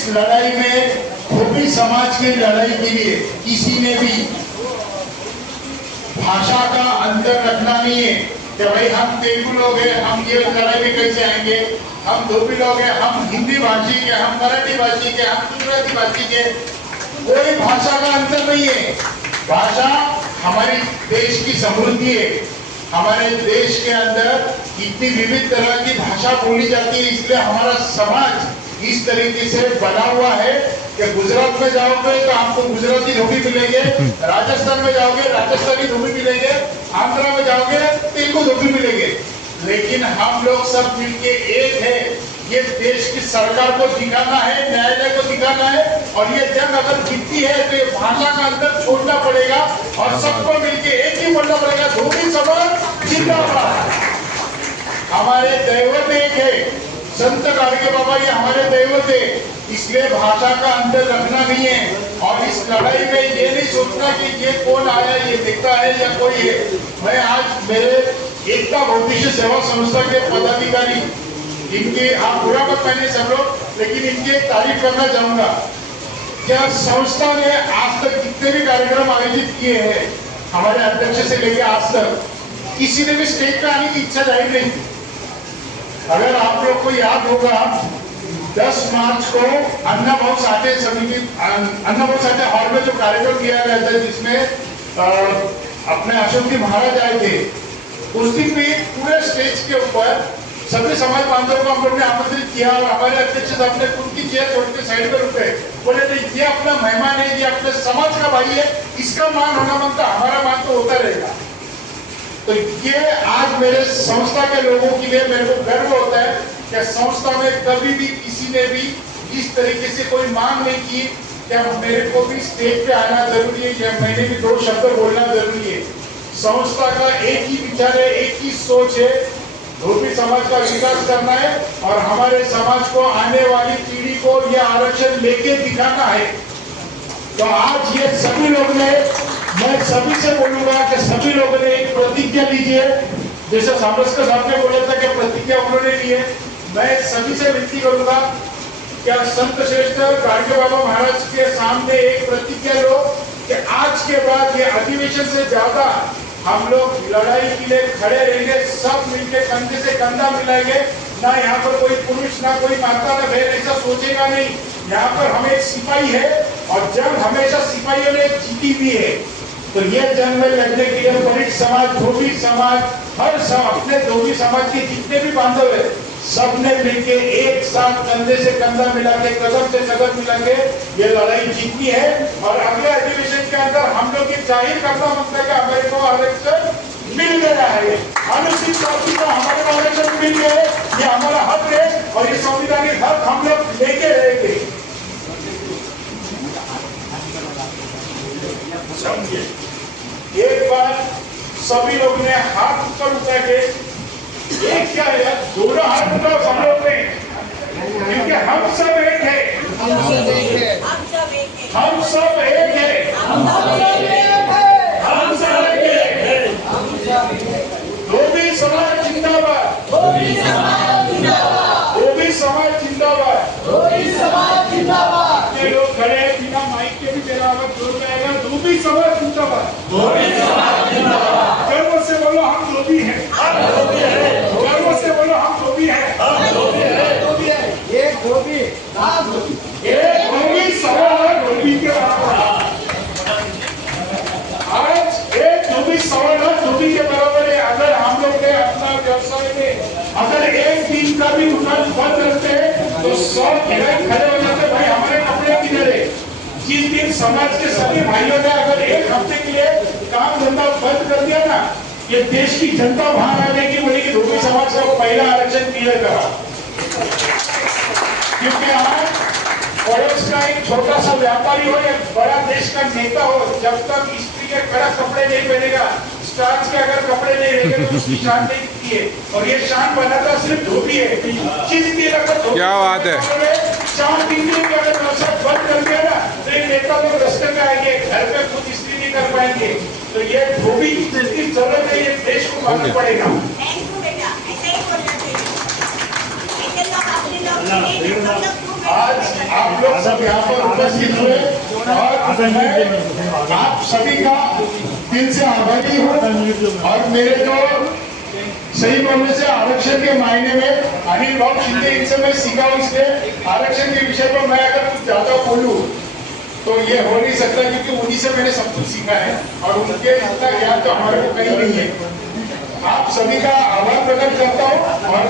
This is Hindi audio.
इस लड़ाई में धोबी समाज की लड़ाई के लिए किसी ने भी भाषा का अंतर रखना नहीं है कि भाई हम तेलुगु लोग हैं, हम ये लड़ाई में कैसे आएंगे, हम धोबी लोग हैं, हम हिंदी भाषी के, हम मराठी भाषी के, हम गुजराती भाषी के। कोई भाषा का अंतर नहीं है। भाषा हमारी देश की समृद्धि है। हमारे देश के अंदर इतनी विविध तरह की भाषा बोली जाती है, इसलिए हमारा समाज इस तरीके से बना हुआ है कि गुजरात में जाओगे तो आपको गुजराती धोबी मिलेंगे, राजस्थान में जाओगे राजस्थानी धोबी मिलेंगे, आंध्रा में जाओगे तेलुगु धोबी मिलेंगे। लेकिन हम लोग सब मिलके एक है। ये देश की सरकार को दिखाना है, न्यायालय को दिखाना है, और ये जंग अगर जीतती है तो ये भाषा का अंतर छोड़ना पड़ेगा और सबको मिलके एक ही बोलना पड़ेगा, धोबी समाज जिंदाबाद। हमारे दैवत एक है, संत गाडगे बाबा ये हमारे दैवत है, इसलिए भाषा का अंतर रखना नहीं है। और इस लड़ाई में ये नहीं सोचना कि ये कौन आया, ये दिखता है या कोई है। मैं आज मेरे एकता भौतिक सेवा संस्था के पदाधिकारी, इनकी आप बुरा मत मानिए सब लोग, लेकिन इनकी एक तारीफ करना चाहूंगा। क्या संस्था ने आज तक जितने भी कार्यक्रम आयोजित किए हैं, हमारे अध्यक्ष से लेकर आज तक किसी ने भी स्टेज पे आने की इच्छा जाहिर नहीं थी। अगर आप लोग को याद होगा 10 मार्च को अन्ना भाऊ साठे समिति, अन्ना भाऊ साठे हॉल में जो कार्यक्रम किया गया था, जिसमें अपने अशोक जी महाराज आए थे, उस दिन भी पूरे स्टेज के ऊपर सभी समाज बांधवों को हम लोग ने आमंत्रित किया और हमारे अध्यक्ष साहब ने खुद की चेयर छोड़ के साइड में रुके, बोले नहीं ये अपना मेहमान है, ये अपने समाज का भाई है, इसका मान होना बनता, हमारा मान तो होता रहेगा। तो ये आज मेरे संस्था के लोगों के लिए मेरे को गर्व होता है कि संस्था में कभी भी किसी ने भी इस तरीके से कोई मांग नहीं की कि मेरे को भी स्टेज पे आना जरूरी है या मैंने भी 2 शब्द बोलना जरूरी है। संस्था का एक ही विचार है, एक ही सोच है, धोबी समाज का विकास करना है और हमारे समाज को आने वाली पीढ़ी को यह आरक्षण लेके दिखाना है। तो आज ये सभी लोग ने, मैं सभी से बोलूंगा कि सभी लोगों ने एक प्रतिज्ञा लीजिए, जैसे सामरस्कर साहब ने बोला था कि प्रतिज्ञा उन्होंने ली है। मैं सभी से विनती करूंगा कि संत श्रेष्ठ गाडगे बाबा महाराज के सामने एक प्रतिज्ञा लो कि आज के बाद ये अधिवेशन से ज्यादा हम लोग लड़ाई के लिए खड़े रहेंगे, सब मिलकर कंधे से कंधा मिलाएंगे। ना यहाँ पर कोई पुरुष, ना कोई माता, ना बहन ऐसा सोचेगा नहीं। यहाँ पर हम एक सिपाही है और जंग हमेशा सिपाहियों ने जीती भी है। तो ये जंग में लड़ने के लिए पलिट समाज, धोबी समाज, हर अपने धोबी समाज के जितने भी बांधव है, सबने मिलके एक साथ कंधे से कंधा मिला के, कदम से कदम मिला के ये लड़ाई जीतनी है। और अगले अधिवेशन के अंदर हम लोग ये जाहिर करना बनता है कि हमारे को आरक्षण मिल गया है, अनुसूचित जाति को हमारे को आरक्षण मिल गया है, ये हमारा हक है और ये संविधानिक हक हम लोग लेके रहेंगे। एक बार सभी लोग ने हाथ ऊपर उठा के, एक क्या है, दोनों हाथ उठाओ सब लोग ने, क्योंकि हम सब एक है, हम सब एक है, हम सब एक है, हम सब एक है। धोबी समाज जिंदाबाद, धोबी समाज जिंदाबाद, धोबी समाज जिंदाबाद, धोबी समाज जिंदाबाद। ये लोग खड़े हैं बिना माइक के भी मेरा आवाज जोर में आएगा, धोबी समाज जिंदाबाद, धोबी समाज जिंदाबाद। गर्व से बोलो हम धोबी हैं, हम धोबी हैं, गर्व से बोलो हम धोबी हैं, हम धोबी हैं, धोबी हैं। एक धोबी, नाम धोबी, एक धोबी सवा धोबी के बराबर। आज एक धोबी सवा धोबी के बराबर है। अगर हम लोग ने अपना व्यवसाय में अगर एक दिन का भी दुकान बंद रखते हैं तो 100 गिराक खड़े हो जाते, भाई हमारे कपड़े किधर है। जिस दिन समाज के सभी भाइयों ने अगर एक हफ्ते के लिए काम धंधा बंद कर दिया ना, ये देश की जनता बाहर आ जाएगी, बोलेगी धोबी समाज का वो पहला आरक्षण क्लियर करा। क्योंकि आज पड़ोस का एक छोटा सा व्यापारी हो या बड़ा देश का नेता हो, जब तक स्त्री के कड़क कपड़े नहीं पहनेगा, स्टार्च के अगर कपड़े नहीं रहेंगे तो उसकी शान नहीं दिखती है। और ये शान बनाता सिर्फ धोबी है। जिस दिन अगर क्या बात है, 4-3 दिन के अगर व्यवसाय बंद कर दिया ना, तो ये नेता लोग रास्ते में आएंगे, घर पे खुद स्त्री नहीं कर पाएंगे। तो ये धोबी जिसकी जरूरत है, ये देश को मालूम पड़ेगा। आज आप लोग सब यहाँ पर उपस्थित हुए और मैं आप सभी का दिल से आभारी हूँ। और मेरे तो सही बोलने से आरक्षण के मायने में अनिल बाबू शिंदे इनसे मैं सीखा हूँ, इसलिए आरक्षण के विषय पर मैं अगर कुछ ज्यादा बोलूँ तो ये हो नहीं सकता, क्योंकि उन्हीं से मैंने सब कुछ सीखा है और उनके इतना ज्ञान तो हमारे को कहीं नहीं है। आप सभी का आभार प्रकट करता हूँ और